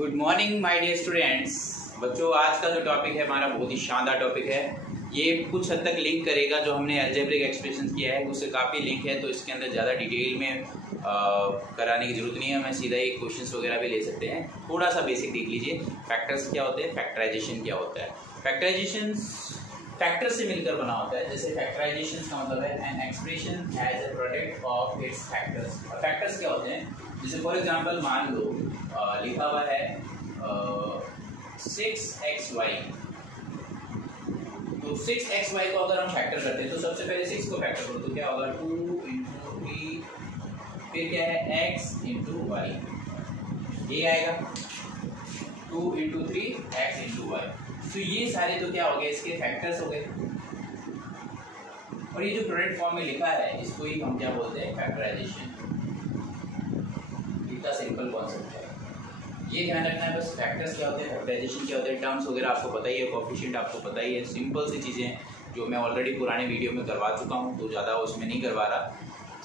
Good morning my dear students. बच्चों, आज का जो टॉपिक है हमारा बहुत ही शानदार टॉपिक है। ये कुछ हद तक लिंक करेगा जो हमने अलजेब्रिक एक्सप्रेशन किया है, उससे काफ़ी लिंक है, तो इसके अंदर ज़्यादा डिटेल में कराने की जरूरत नहीं है। हमें सीधा एक क्वेश्चन वगैरह भी ले सकते हैं। थोड़ा सा बेसिक देख लीजिए, फैक्टर्स क्या होते हैं, फैक्टराइजेशन क्या होता है। फैक्टराइजेशन फैक्टर से मिलकर बना होता है। जैसे फैक्टराइजेशन का मतलब है an expression as a product of its factors. Factors क्या होते हैं, जैसे फॉर एग्जांपल मान लो लिखा हुआ है 6xy, तो 6xy को अगर हम फैक्टर करते हैं तो सबसे पहले 6 को फैक्टर करो तो क्या होगा 2 × 3, फिर क्या है x × y, ये आएगा 2 × 3 x × y। तो ये सारे तो क्या हो गए, इसके फैक्टर्स हो गए। और ये जो प्रोडक्ट फॉर्म में लिखा है इसको ही हम क्या बोलते हैं, फैक्टराइजेशन। इतना सिंपल कॉन्सेप्ट है, ये ध्यान रखना है बस। फैक्टर्स क्या होते हैं, फैक्टराइजेशन क्या होते हैं, टर्म्स वगैरह आपको पता ही है, कोएफिशिएंट आपको पता ही है। सिंपल सी चीज़ें जो मैं ऑलरेडी पुराने वीडियो में करवा चुका हूँ, तो ज़्यादा उसमें नहीं करवा रहा।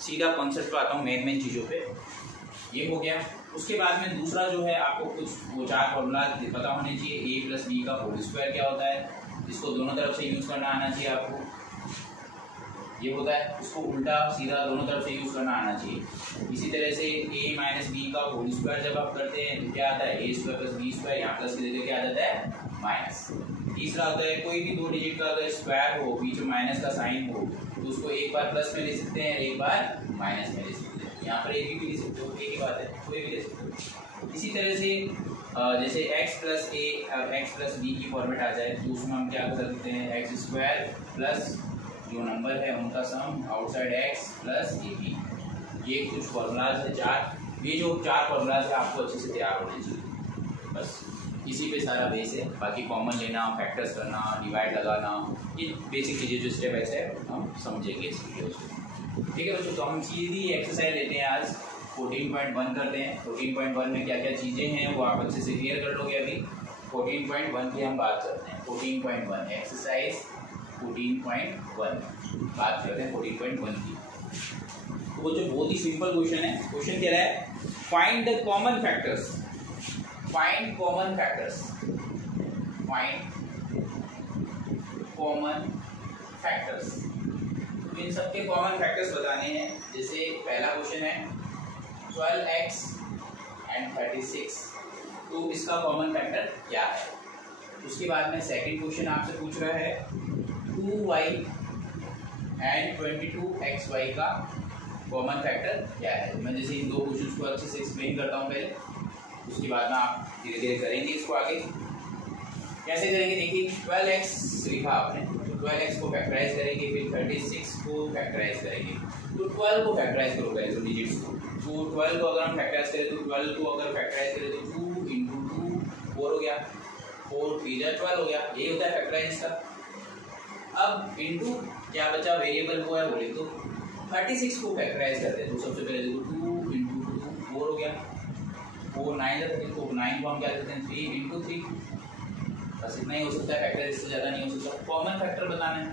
सीधा कॉन्सेप्ट पे आता हूँ, मेन चीज़ों पे। ये हो गया। उसके बाद में दूसरा जो है, आपको कुछ वो 4 फॉर्मूला पता होने चाहिए। a + b का होल स्क्वायर क्या होता है, इसको दोनों तरफ से यूज़ करना आना चाहिए आपको। ये होता है, उसको उल्टा सीधा दोनों तरफ से यूज़ करना आना चाहिए। इसी तरह से a - b का होल स्क्वायर जब आप करते हैं तो क्या आता है, a² + b², यहाँ प्लस की जगह क्या आ जाता है, माइनस। तीसरा होता है, कोई भी 2 डिजिट का अगर स्क्वायर हो, बीच में माइनस का साइन हो, तो उसको एक बार प्लस में ले सकते हैं, एक बार माइनस में ले सकते हैं। यहाँ पर एक भी ले सकते हो, एक ही बात है, कोई भी ले सकते हो। इसी तरह से जैसे x + a और x + b की फॉर्मेट आ जाए तो उसमें हम क्या कर सकते हैं, x² प्लस जो नंबर है उनका सम आउटसाइड x + ab। ये कुछ फॉर्मूलाज है 4। ये जो 4 फॉर्मूलाज है आपको अच्छे से तैयार होने चाहिए। बस इसी पे सारा बेस है। बाकी कॉमन लेना, फैक्टर्स करना, डिवाइड लगाना, ये बेसिक चीज़ें जो स्टेप बाय स्टेप हम समझेंगे इस वीडियो से। ठीक है बच्चों, तो हम सीधी एक्सरसाइज लेते हैं आज। 14.1 करते हैं। 14.1 में क्या क्या चीज़ें हैं वो आप अच्छे से क्लियर कर लोगे। अभी 14.1 की हम बात करते हैं। 14.1 एक्सरसाइज 14.1 बात करते हैं 14.1 की। तो वो जो बहुत ही सिंपल क्वेश्चन है, क्वेश्चन कह रहा है find the common factors. Find common factors, find common factors. तो इन सबके कॉमन फैक्टर्स बताने हैं। जैसे पहला क्वेश्चन है 12x and 36, तो इसका कॉमन फैक्टर क्या है। उसके बाद में सेकंड क्वेश्चन आपसे पूछ रहा है 2y and 22xy का कॉमन फैक्टर क्या है। मैं जैसे इन 2 क्वेश्चन को अच्छे से एक्सप्लेन करता हूँ पहले, उसके बाद में आप धीरे धीरे करेंगे इसको आगे। कैसे करेंगे देखिए, 12x लिखा आपने, 12x को फैक्टराइज करेंगे, फिर 36 को फैक्टराइज करेंगे। तो 12 को फैक्टराइज करोगे जो डिजिट्स को, तो 12 को अगर हम फैक्टराइज करें तो 12 को अगर फैक्टराइज करें तो 2 × 2 4 हो गया, 4 × 3 = 12 हो गया। ये होता है फैक्टराइज का। अब इनटू क्या बचा, वेरिएबल वो है वो लिख दो। 36 को फैक्टराइज करते हैं तो सबसे पहले देखो 2 × 2 4 हो गया, 4 9 = 32, 9 को हम क्या करते हैं 3 × 3। बस इतना ही हो सकता है फैक्टर, इससे ज़्यादा नहीं हो सकता। कॉमन फैक्टर बताना है,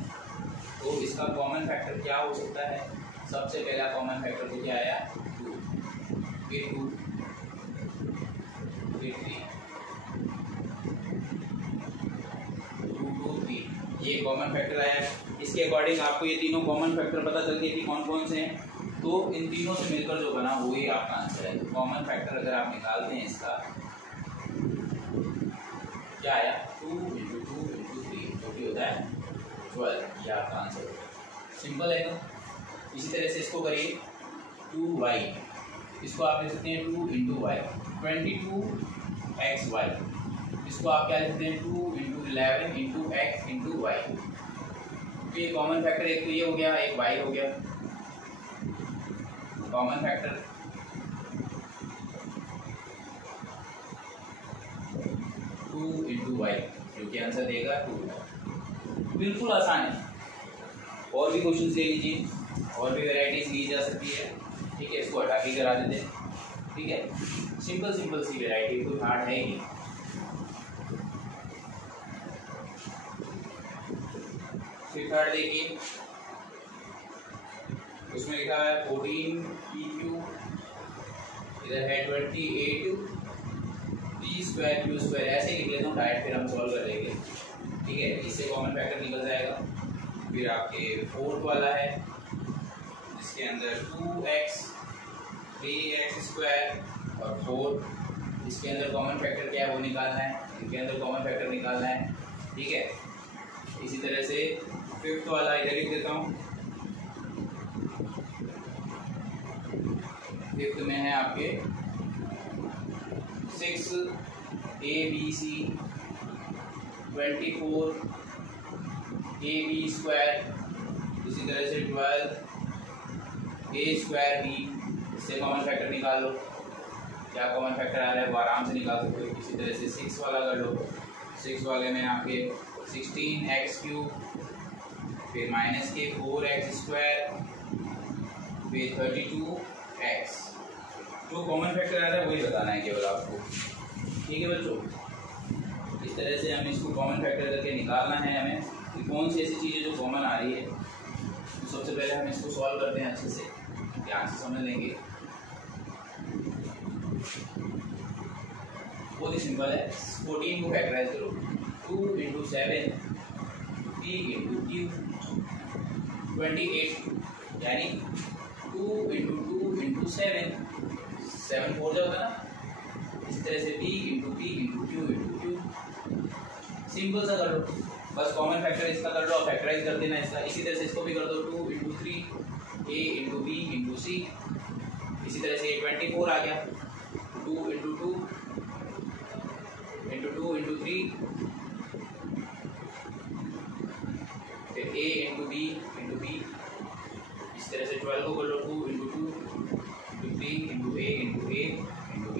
तो इसका कॉमन फैक्टर क्या हो सकता है। सबसे पहला कॉमन फैक्टर तो क्या आया 2, फिर 2, फिर 3, 2 2 3, ये कॉमन फैक्टर आया। इसके अकॉर्डिंग आपको ये तीनों कॉमन फैक्टर पता चल गए कि कौन कौन से हैं, तो इन तीनों से मिलकर जो बना वही आपका आंसर है। तो कॉमन फैक्टर अगर आप निकालते हैं इसका क्या आया 2 × 2 × 3, जो कि होता है 12। ये आपका आंसर होगा। सिंपल है ना। इसी तरह से इसको करिए 2y, इसको आप लिख सकते हैं 2 × y। 22xy, इसको आप क्या लिखते हैं 2 × 11 × x × y। तो ये कॉमन फैक्टर एक तो ये हो गया, एक y हो गया कॉमन फैक्टर। 2 × y, जो कि आंसर देगा 2। बिल्कुल आसान है। और भी क्वेश्चन ले लीजिए, और भी वैरायटीज ली जा सकती है। ठीक है, इसको हटा के करा देते हैं। ठीक है, सिंपल सिंपल सी वैरायटी, कोई हार्ड है ही नहीं। फिर थर्ड देखिए, उसमें लिखा है 14 PQ, इधर है 28 बी स्क्वायर क्यू स्क्वायर ऐसे ही लिख लेता हूँ डायरेक्ट, फिर हम सॉल्व कर लेंगे। ठीक है, इससे कॉमन फैक्टर निकल जाएगा। फिर आपके फोर्थ वाला है जिसके अंदर 2x 3x स्क्वायर और 4, इसके अंदर कॉमन फैक्टर क्या है वो निकालना है, इसके अंदर कॉमन फैक्टर निकालना है। ठीक है, इसी तरह से फिफ्थ वाला इधर लिख देता हूँ। फिफ्थ में है आपके 6abc 24 ab स्क्वायर, इसी तरह से 12 a स्क्वायर b, इससे कॉमन फैक्टर निकाल लो। क्या कॉमन फैक्टर आ रहा है वो आराम से निकाल सकते हो। इसी तरह से 6 वाला कर लो। 6 वाले में आपके 16x क्यूब, फिर माइनस के 4x स्क्वायर, फिर 32x। जो कॉमन फैक्टर आ रहा है वही बताना है केवल आपको। ठीक है बच्चों, इस तरह से हमें इसको कॉमन फैक्टर करके निकालना है हमें कि कौन सी ऐसी चीज़ें जो कॉमन आ रही है। तो सबसे पहले हम इसको सॉल्व करते हैं, अच्छे से ध्यान से समझ लेंगे। बहुत ही सिंपल है। 14 को फैक्टराइज करो, 2 × 7 3 × Q 28, यानी 2 × 2 × 7 7 4 जो होगा ना, इस तरह से b × p × q × q। Simple सा कर लो, बस कॉमन फैक्टर इसका कर लो और फैक्टराइज कर देना इसका। इसी तरह से इसको भी कर दो, 2 × 3 a × b × c। इसी तरह से 24 आ गया, 2 × 2 × 2 × 3, फिर a × b × b। इस तरह से 12 को कर लो, 2 × 2 × 3 × a × b।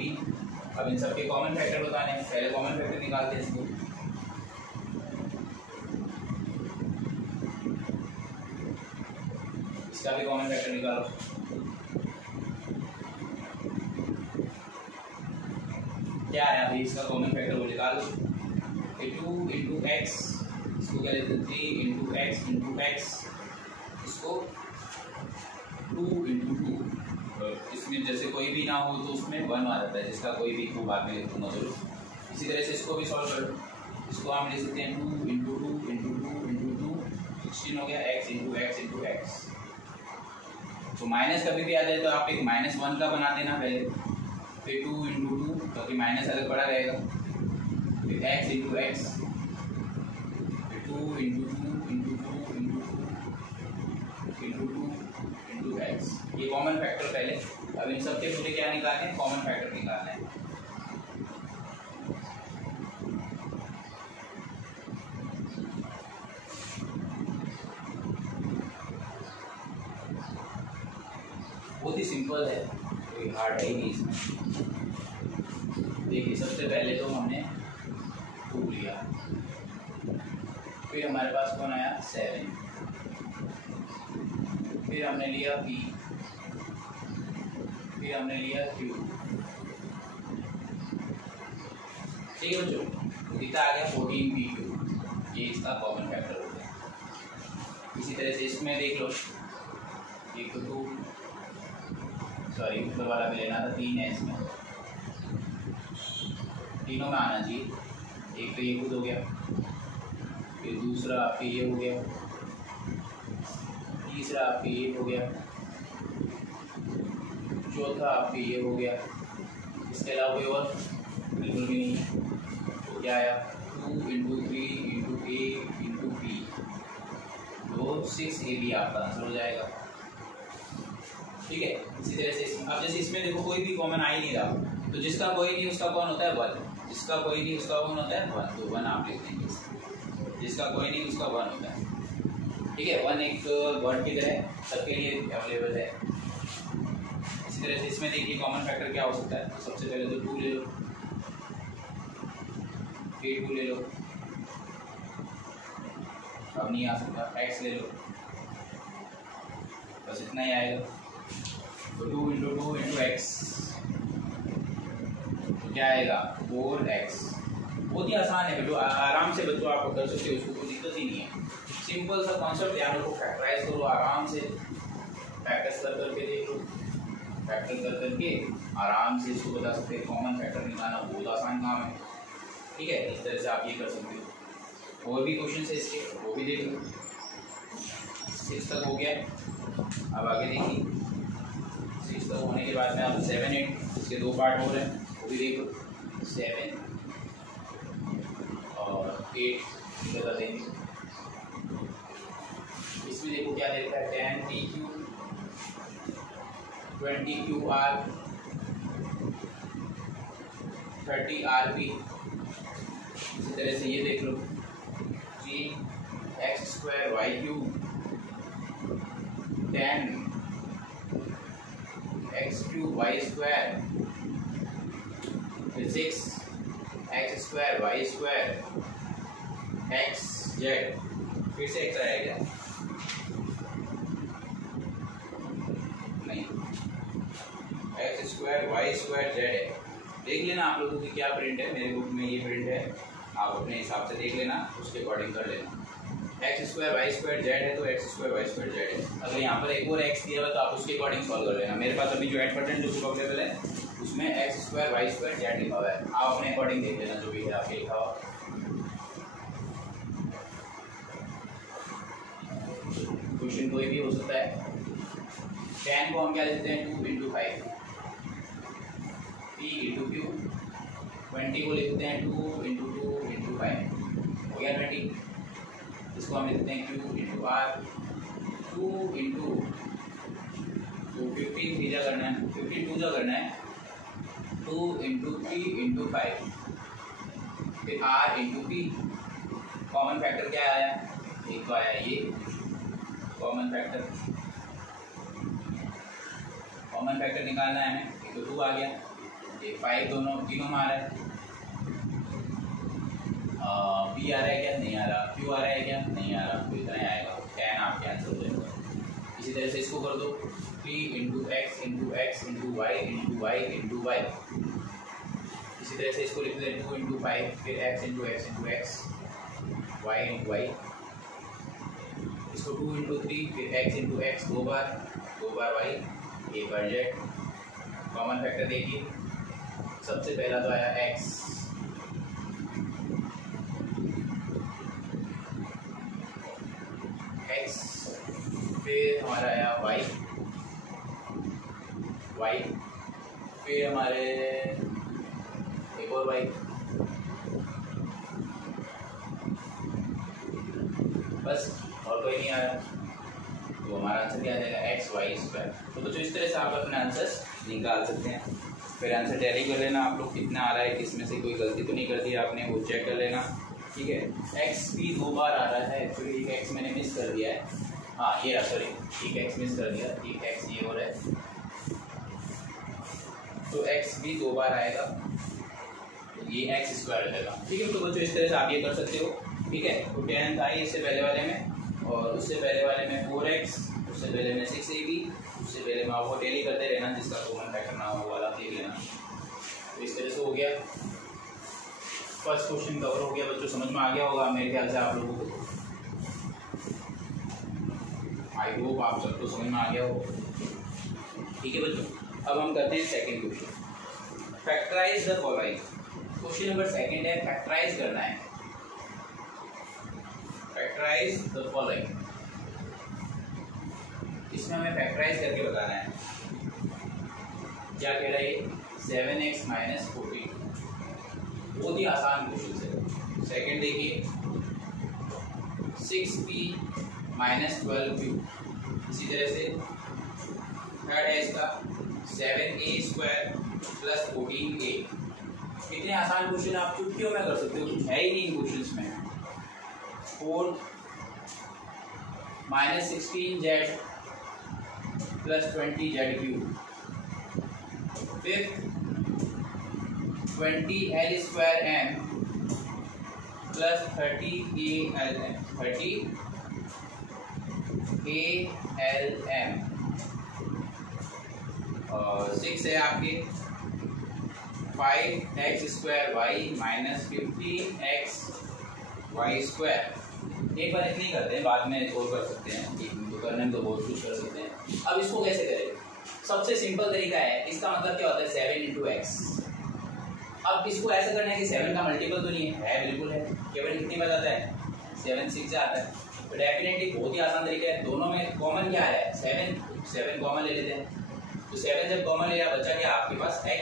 अब इन सब के कॉमन फैक्टर बताने हैं। पहले कॉमन फैक्टर निकालते हैं इसको। इसका भी कॉमन फैक्टर निकालो। क्या है अभी इसका कॉमन फैक्टर वो निकाल लो। 2 × x, इसको क्या लेते हैं 3 × x × x, इसको 2 × 2। इसमें जैसे कोई भी ना हो तो उसमें 1 आ जाता है, जिसका कोई भी को बाद में लिख दूंगा जरूर। इसी तरह से इसको भी सॉल्व कर लो। इसको हम लिख सकते हैं 2 × 2 × 2 × 2 16 हो गया, x × x × x। तो माइनस कभी भी आ जाए तो आप एक -1 का बना देना पहले, फिर 2 × 2, क्योंकि माइनस अलग पड़ा रहेगा, फिर x × x, फिर 2 × 2 × 2 × x। ये कॉमन फैक्टर पहले। अब इन सब के पूरे क्या निकालने हैं, कॉमन फैक्टर निकालना है। बहुत ही सिंपल है, कोई हार्ड है ही नहीं इसमें। देखिए सबसे पहले तो हमने 2 लिया, फिर हमारे पास कौन आया 7, फिर हमने लिया p, फिर हमने लिया q। ठीक है बच्चों, कितना आ गया 14p2। ये इसका कॉमन फैक्टर हो गया। इसी तरह से इसमें देख लो, ये तो 2, सॉरी ऊपर वाला भी लेना था, 3 है इसमें, तीनों में आना चाहिए। एक तो ये खुद हो गया, फिर दूसरा आपके ये हो गया, तीसरा आपके ये हो गया, चौथा आपके ये हो गया। इसके अलावा कोई और बिल्कुल भी नहीं है। तो क्या आया 2 × 3 × a × b, तो 6ab आपका आंसर हो जाएगा। ठीक है, इसी तरह से अब जैसे इसमें देखो कोई भी कॉमन आ ही नहीं रहा, तो जिसका कोई नहीं उसका कौन होता है 1, जिसका कोई नहीं उसका कौन होता है 1, तो 1 आप लिख देंगे। जिसका कोई नहीं उसका 1 होता है। ठीक है, 1 एक वर्ड की तरह सबके लिए अवेलेबल है। इसी तरह से इसमें देखिए कॉमन फैक्टर क्या हो सकता है। तो सबसे पहले तो 2 ले लो, फिर 2 ले लो, अब नहीं आ सकता, x ले लो, बस इतना ही आएगा। तो 2 × 2 × x, तो क्या आएगा 4x। बहुत ही आसान है बेटो, आराम से बच्चों आप कर सकते हो, उसको कोई दिक्कत ही नहीं है। सिंपल सा कॉन्सेप्ट ध्यान रखो, फैक्टराइज करो आराम से, फैक्टर्स करके देख लो। फैक्टर कर करके आराम से इसको बता सकते हैं। कॉमन फैक्टर निकालना बहुत आसान काम है, ठीक है। इस तरह से आप ये कर सकते हो। और भी क्वेश्चन है इसके, वो भी देख लो। 6 तक हो गया, अब आगे देखिए। 6 तक होने के बाद में अब 7, 8 इसके 2 पार्ट हो रहे हैं, वो भी देख लो। 7 और 8 बता देंगे। इसमें देखो क्या देता है, 10 PQ 20 QR 30 RP। इसी तरह से ये देख लो, 3x² YQ 10 x³ Y², फिर 6x² Y² XZ। फिर से एक्स आएगा नहीं, x² Y² Z है। देख लेना आप लोगों की क्या प्रिंट है, मेरे बुक में ये प्रिंट है, आप अपने हिसाब से देख लेना, उसके अकॉर्डिंग कर लेना। x² Y² Z है तो x² Y² Z है। अगर यहाँ पर एक और x दिया हुआ तो आप उसके अकॉर्डिंग सॉल्व कर लेना। मेरे पास अभी जो @% जो अवेलेबल है उसमें x² Y² Z लिखा हुआ है, आप अपने अकॉर्डिंग देख लेना जो भी है आपके लिखा हुआ। क्वेश्चन कोई भी हो सकता है। 10 को हम क्या लिखते हैं, 2 × 5 P × Q। 20 को लिखते हैं 2 × 2 × 5, हो गया 20। इसको हम लिखते हैं Q × R 2 × तो 15 तीजा करना है, 15 दूजा करना है, 2 × 3 × 5, फिर R × P। कॉमन फैक्टर क्या आया, एक तो आया ये कॉमन फैक्टर। कॉमन फैक्टर निकालना है हमें, एक तो 2 आ गया, ये 5 दोनों तीनों में आ रहा है। P आ रहा है क्या, नहीं आ रहा। Q आ रहा है क्या, नहीं आ रहा। तो इतना ही आएगा, 10 आपके आंसर हो जाएगा। इसी तरह से इसको कर दो, 3 × x × x × y × y × y। इसी तरह से इसको लिख दें 2 × 5, फिर x × x × x y × y। इसको 2 × 3, फिर x × x 2 बार y, 1 बार z। कॉमन फैक्टर देखिए, सबसे पहला तो आया x, फिर हमारा आया y, फिर हमारे एक और y। बस और कोई नहीं आया, तो हमारा आंसर क्या आ जाएगा, XY²। तो बच्चों इस तरह से आप अपने आंसर्स निकाल सकते हैं। फिर आंसर टैली कर लेना आप लोग, कितना आ रहा है, किसमें से कोई गलती तो नहीं कर दी आपने, वो चेक कर लेना, ठीक है। x भी 2 बार आ रहा है, एक्चुअली एक x मैंने मिस कर दिया है, हाँ ये रहा, सॉरी एक x मिस कर दिया, एक x ये हो रहा है, तो x भी 2 बार आएगा, तो ये x² हो जाएगा, ठीक है। तो बच्चों इस तरह से आप ये कर सकते हो, ठीक है। तो 10 था इससे पहले वाले में, और उससे पहले वाले में 4x, उससे पहले में 6ab, उससे पहले में आपको टैली करते रहना, जिसका कॉमन फैक्टर ना हो वाला देख लेना। तो इस तरह से हो गया, फर्स्ट क्वेश्चन कवर हो गया बच्चों। समझ में आ गया होगा मेरे ख्याल से आप लोगों को, आई होप आप सबको समझ में आ गया हो, ठीक है बच्चों। अब हम करते हैं second question, factorize the following. Question number second है, फैक्टराइज करना है, फैक्टराइज द फॉलोइंग। इसमें हमें फैक्टराइज करके बताना है, क्या कह रहा है ये, 7x - 14। बहुत ही आसान क्वेश्चन है। सेकंड देखिए, 6p - 12q। इसी तरह से थर्ड है इसका 7a² + 14a। कितने आसान क्वेश्चन आप चुटकियों में कर सकते हो, कुछ है ही नहीं इन क्वेश्चंस में। 4 - 16z + 20z³। Fifth 20l² m + 30 ALM। और 6 है आपके 5x² y - 15xy²। एक बार इतनी करते हैं, बाद में और कर सकते हैं, तो करने में तो बहुत कुछ कर सकते हैं। अब इसको कैसे करें, सबसे सिंपल तरीका है, इसका मतलब क्या होता है 7 इंटू एक्स। अब इसको ऐसा करना है कि 7 का मल्टीपल तो नहीं है, बिल्कुल है, केवल कितनी बार आता है 7 6 से आता है। तो डेफिनेटली बहुत ही आसान तरीका है, दोनों में कॉमन क्या है 7 कॉमन ले लेते हैं। तो 7 जब कॉमन ले लिया बचा क्या आपके पास x,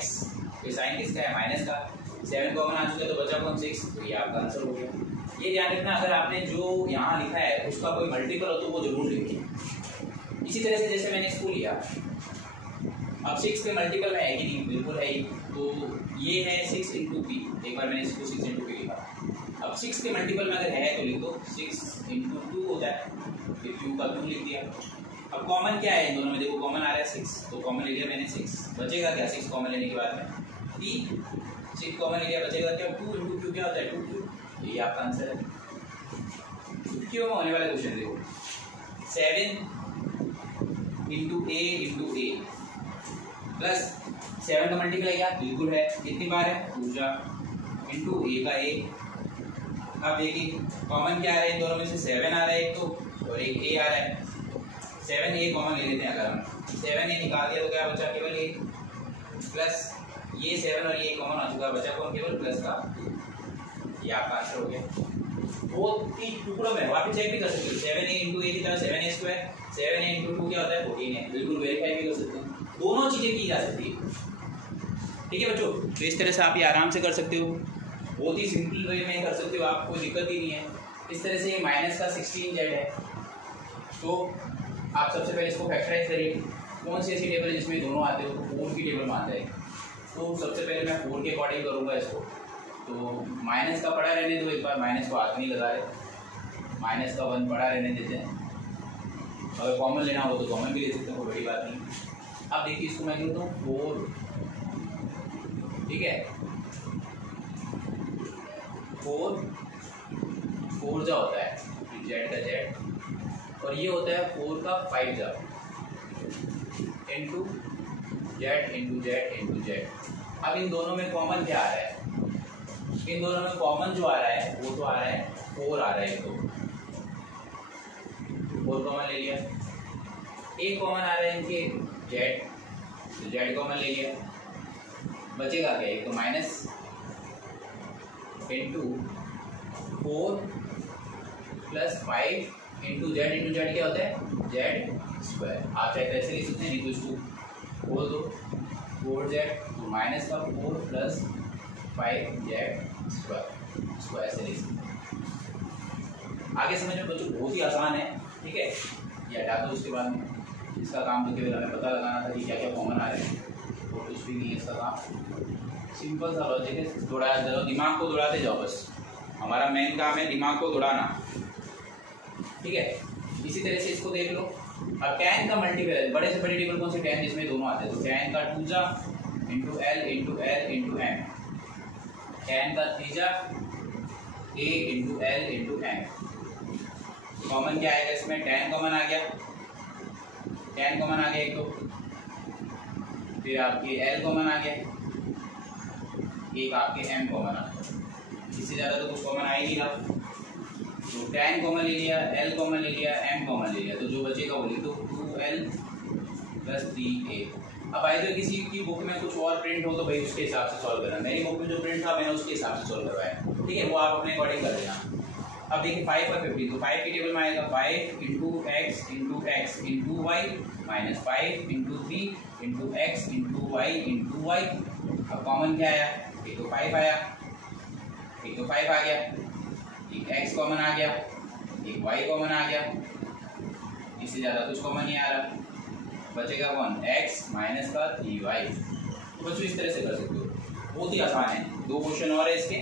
तो साइन किसका है माइनस का, 7 कॉमन आ चुका है तो बचा कौन 6, तो ये आपका आंसर हो गया। ये ध्यान रखना अगर आपने जो यहाँ लिखा है उसका कोई मल्टीपल हो तो वो जरूर लिखिए। इसी तरह से जैसे मैंने इसको लिया, अब 6 के मल्टीपल में है कि नहीं, बिल्कुल है ही, तो ये है 6 इंटू पी, एक बार मैंने इसको 6 इंटू पी लिखा। अब 6 के मल्टीपल में अगर है तो लिख दो 6 इंटू 2 होता है, फिर क्यू का क्यू लिख दिया। अब कॉमन क्या है इन दोनों में, देखो कॉमन आ रहा है 6, तो कॉमन ले लिया मैंने 6, बचेगा क्या 6 कॉमन लेने के बाद में पी, 6 कॉमन ले लिया बचेगा क्या 2 इंटू क्यू, क्या होता है 2 क्यू, ये आपका आंसर है। क्यों में होने वाला क्वेश्चन देखो 7 इंटू ए प्लस 7 का मल्टीप्लाई क्या बिल्कुल है, कितनी बार है 2 जा इंटू ए का ए। अब देखिए कॉमन क्या आ रहा है इन दोनों में से 7 आ रहा है एक तो, और एक ए आ रहा है, 7 ए कॉमन ले लेते हैं। अगर हम 7 ए निकाल दिया तो क्या बचा केवल ए, प्लस ये 7 और ये कॉमन आ चुका, बचा कौन केवल प्लस का, ये आपका आंसर हो गया। वो 3 टुकड़ों में वापस चेक भी कर सकते हो, 7a इंटू ए की तरह 7a स्क्वायर, 7a इंटू 2 क्या होता है 14 है, बिल्कुल वेरीफाई भी कर सकते हैं, दोनों चीजें की जा सकती है। ठीक है बच्चों, तो इस तरह से आप ये आराम से कर सकते हो, बहुत ही सिंपल वे में कर सकते हो, आपको कोई दिक्कत ही नहीं है। इस तरह से ये माइनस का 16z है, तो आप सबसे पहले इसको फैक्टराइज करिए। कौन सी ऐसी टेबल है जिसमें दोनों आते हो, तो 4 की टेबल में आता है, तो सबसे पहले मैं 4 के अकॉर्डिंग करूँगा इसको। तो माइनस का पड़ा रहने दो, एक बार माइनस को हाथ नहीं लगा रहे, माइनस का 1 पड़ा रहने देते हैं, अगर कॉमन लेना हो तो कॉमन भी ले सकते हैं, कोई बड़ी बात नहीं। अब देखिए इसको मैं लिखता हूँ 4, ठीक है 4 जा होता है जेड का जेड, और ये होता है 4 का 5 जा into Z into Z into Z. अब इन दोनों में कॉमन क्या आ रहा है, इन दोनों में कॉमन जो आ रहा है वो तो आ रहा है 4 आ रहा है, तो 4 कॉमन ले लिया, एक कॉमन आ रहा है इनके जेड, तो जेड कॉमन ले लिया, बचेगा क्या एक तो minus into 4 plus 5 into Z क्या होता है जेड स्क्वायर। आप चाहे ऐसे लिख सकते हैं, नहीं तो इसको खोल दो 4z तो माइनस का 4 प्लस 5z स्क्वायर से लिख सकते हैं। आगे समझ में बच्चों बहुत ही आसान है, ठीक है, ये हटा दो। उसके बाद में इसका काम तो केवल हमें पता लगाना था कि क्या क्या कॉमन आ रहे हैं, और कुछ भी नहीं है इसका काम, सिंपल सा लॉजिक है, दौड़ा जाओ, दिमाग को दौड़ाते जाओ, बस हमारा मेन काम है दिमाग को दौड़ाना, ठीक है। इसी तरह से इसको देख लो, अब tan का मल्टीपल है, बड़े से बड़ी टेबल कौन सी tan जिसमें दोनों आते हैं, तो tan का 2 जा into L into L into M, tan का 3 जा a into L into M. Common क्या आएगा इसमें, tan कॉमन आ गया, tan कॉमन आ गया एक, तो फिर आपके l कॉमन आ गया, एक आपके m कॉमन आ गया, इससे ज़्यादा तो कुछ कॉमन आ ही नहीं रहा। तो tan कॉमन ले लिया, l कॉमन ले लिया, m कॉमन ले लिया, तो जो बचेगा वो लिख दो 2l प्लस 3a। अब आए तो किसी की बुक में कुछ और प्रिंट हो तो भाई उसके हिसाब से सॉल्व करना, मेरी बुक में जो प्रिंट था मैंने उसके हिसाब से सॉल्व करवाया, ठीक है, वो आप अपने अकॉर्डिंग कर लेना। अब देखिए 5 और 50, तो 5 की टेबल में आएगा 5 into X into Y minus 5 into 3 into X into Y. अब कॉमन क्या आया, एक तो 5 आया, एक तो 5 आ गया, एक x कॉमन आ गया, एक y कॉमन आ गया, इससे ज़्यादा कुछ कॉमन नहीं आ रहा, बचेगा कौन x माइनस का 3y। तो बच्चों इस तरह से कर सकते हो, बहुत ही आसान है। 2 क्वेश्चन और है इसके,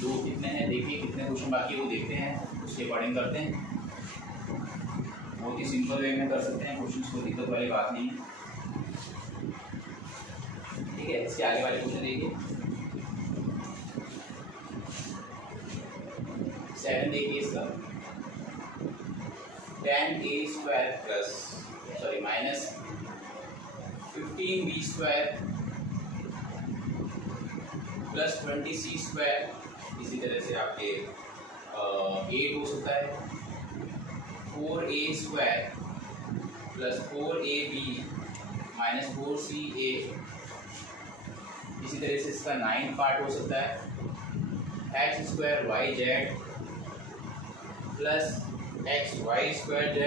2 कितने हैं देखिए, कितने क्वेश्चन बाकी है वो देखते हैं, उसके अकॉर्डिंग करते हैं, बहुत ही सिंपल वे में कर सकते हैं क्वेश्चन, कोई दिक्कत वाली बात नहीं है, ठीक है। इसके आगे वाले क्वेश्चन देखिए 7 देखिए, इसका tan a square plus minus 15b square plus 20c square, इसी तरह से आपके 8 हो सकता है 4a square plus 4ab -4CA। इसी तरह से इसका 9 पार्ट हो सकता है x² YZ plus XY²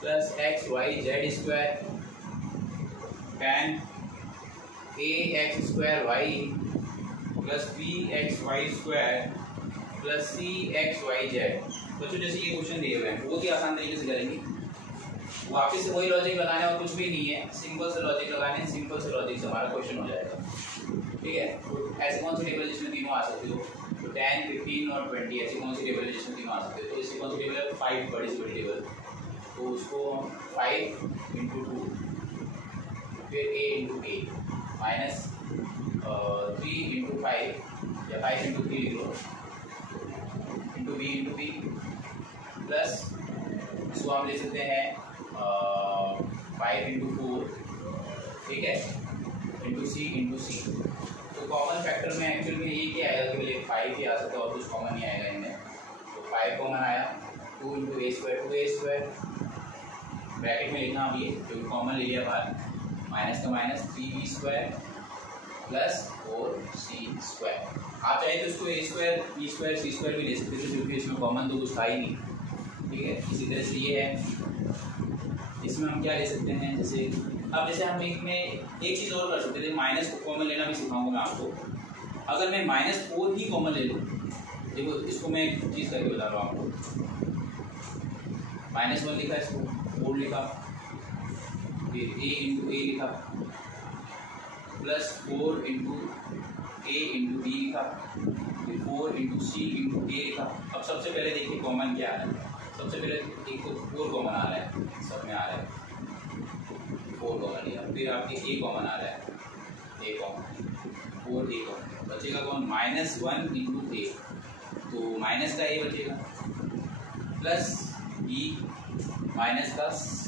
plus XYZ² tan AX² Y plus BXY² plus CXYZ। बच्चों जैसे ये क्वेश्चन दिए हुए हैं बहुत ही आसान तरीके से करेंगे, वापस से वही लॉजिक लगाना है और कुछ भी नहीं है, सिंपल से लॉजिक लगाने हैं, सिंपल से लॉजिक से हमारा क्वेश्चन हो जाएगा। ठीक है, तो ऐसे कौन सी टेबल जिसमें तीनों आ सकती हो, तो 10, 15 और 20 ऐसी कौन सी टेबल है जिसमें तीनों आ सकते हो, तो इसकी कौन सी टेबल है 5 बड़ी से बड़ी टेबल, तो उसको 5 × 2 फिर A × A माइनस 3 × 5 या 5 × 3 लिख लो इंटू B × B प्लस इसको हम ले सकते हैं 5 × 4, ठीक है, इंटू C × C। तो कॉमन फैक्टर में एक्चुअल में ये क्या आएगा, केवल एक 5 ही आ सकता है और कुछ कॉमन नहीं आएगा इनमें। तो 5 कॉमन आया, 2 × A², ब्रैकेट में लिखना अब ये जो कॉमन ले लिया बाहर, माइनस का माइनस 3B² प्लस 4C²। आप चाहे तो इसको A² B² C² भी ले सकते थे क्योंकि इसमें कॉमन तो कुछ था ही नहीं। ठीक है, इसी तरह से ये है, इसमें हम क्या ले सकते हैं, जैसे अब जैसे हम एक में एक चीज़ और कर सकते थे, माइनस को कॉमन लेना भी सिखाऊंगा मैं आपको। अगर मैं -4 ही कॉमन ले लूँ, देखो इसको मैं एक चीज़ करके बता रहा हूँ आपको, -1 लिखा, इसको 4 लिखा, फिर A × A लिखा प्लस 4 × A × B लिखा, फिर 4 × C × A लिखा। अब सबसे पहले देखिए कॉमन क्या है, सबसे पहले एक तो 4 कॉमन आ रहा है, सब में आ रहा है 4 कॉमन लिया, फिर आपके A कॉमन आ रहा है, A कॉमन 4 A कॉमन, बचेगा कौन -1 × A, तो माइनस का A बचेगा प्लस B माइनस का C,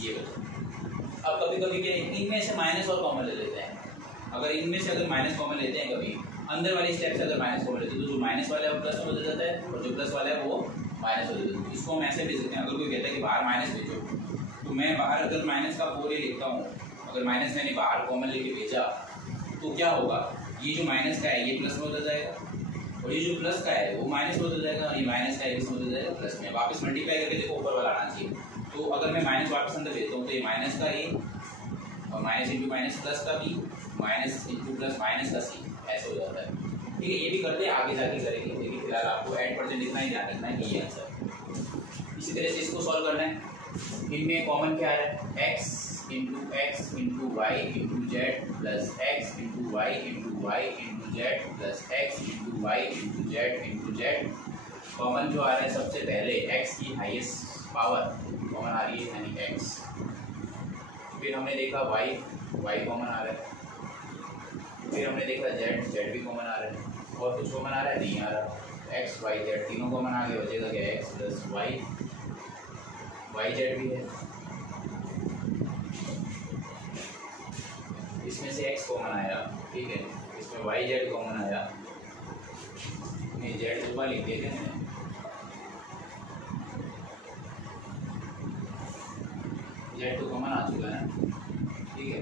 ये बचेगा। अब कभी कभी क्या इनमें से माइनस और कॉमन ले लेते हैं, अगर इनमें से अगर माइनस कॉमन लेते हैं, कभी अंदर वाली स्टेप से अगर माइनस कॉमन लेते हैं तो जो माइनस वाला है वो प्लस में बदल जाता है और जो प्लस वाला है वो माइनस हो जाता है। इसको हम ऐसे ले सकते हैं, अगर कोई कहता है कि बाहर माइनस भेजो, तो मैं बाहर अगर माइनस का 4 लिखता हूँ, अगर माइनस मैंने बाहर कॉमन लेके भेजा तो क्या होगा, ये जो माइनस का है ये प्लस में बदल जाएगा और ये जो प्लस का है वो माइनस में बदल जाएगा और ये माइनस का है इसमें बदल जाएगा प्लस में। वापस मल्टीप्लाई करके देखो ऊपर वाला आना चाहिए, तो अगर मैं माइनस वापस अंदर भेजता हूँ तो ये माइनस का A और माइनस × माइनस प्लस का B माइनस × प्लस माइनस का C, ऐसे हो जाता है। ठीक है, ये भी करते हैं, आगे जाके करेंगे, लेकिन फिलहाल आपको 8% लिखना ही ध्यान रखना है कि ये आंसर। इसी तरह से इसको सॉल्व करना है, इनमें कॉमन क्या है, x × x × y × z plus x × y × y × z plus x × y × z × z। Common जो आ रहा है सबसे पहले x की हाईएस्ट पावर कॉमन आ रही है यानी x, फिर हमने देखा y कॉमन आ रहा है, फिर हमने देखा z भी कॉमन आ रहा है, और कुछ कॉमन आ रहा है नहीं आ रहा, x y z तीनों कॉमन आ गए, बचेगा क्या x प्लस y z भी है, इसमें से x कॉमन आया, ठीक है, इसमें y z कॉमन आया, नहीं z सुबह लिख दिए थे मैंने, z तो कॉमन आ चुका है, ठीक है,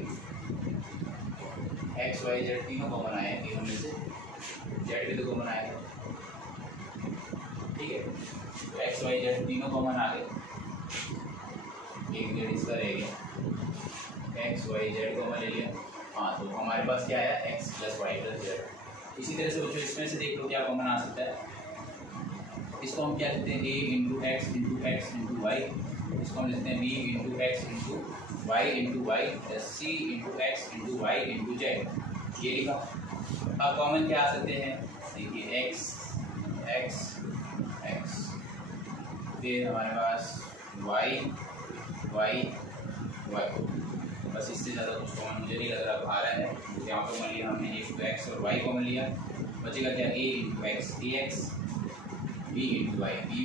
x y z तीनों कॉमन आए, तीनों में से z भी तो कॉमन आएगा, ठीक है, तो x y z तीनों कॉमन आ गए, एक z इसका रह गया, x y z कॉमन ले लिया, हाँ, तो हमारे पास क्या आया x plus Y plus z। इसी तरह से बच्चों इसमें से देख लो क्या कॉमन आ सकता है, इसको हम क्या लिखते हैं a × x × x × y, इसको हम लिखते हैं b × x × y × y plus c × x × y × z, ये लिखा। अब कॉमन क्या आ सकते हैं, देखिए x x x, फिर हमारे पास y y y, बस इससे ज़्यादा कुछ कॉमन मुझे नहीं लग रहा आ रहा है, यहाँ पर मान लिया हमने a × x और y कॉमन लिया, बचेगा क्या a × x dx, b × y dy,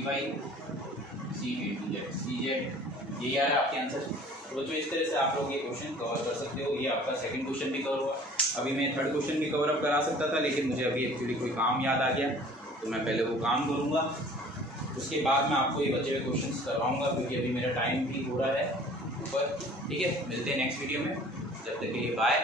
c × z cz, ये आ रहा है आपके आंसर। तो जो इस तरह से आप लोग ये क्वेश्चन कवर कर सकते हो, ये आपका सेकंड क्वेश्चन भी कवर हुआ। अभी मैं थर्ड क्वेश्चन भी कवर अप करा सकता था, लेकिन मुझे अभी एक्चुअली कोई काम याद आ गया, तो मैं पहले वो काम करूँगा, उसके बाद मैं आपको ये बचे हुए क्वेश्चन करवाऊँगा, क्योंकि अभी मेरा टाइम भी हो रहा है, ऊपर। ठीक है, मिलते हैं नेक्स्ट वीडियो में, जब तक के लिए बाय।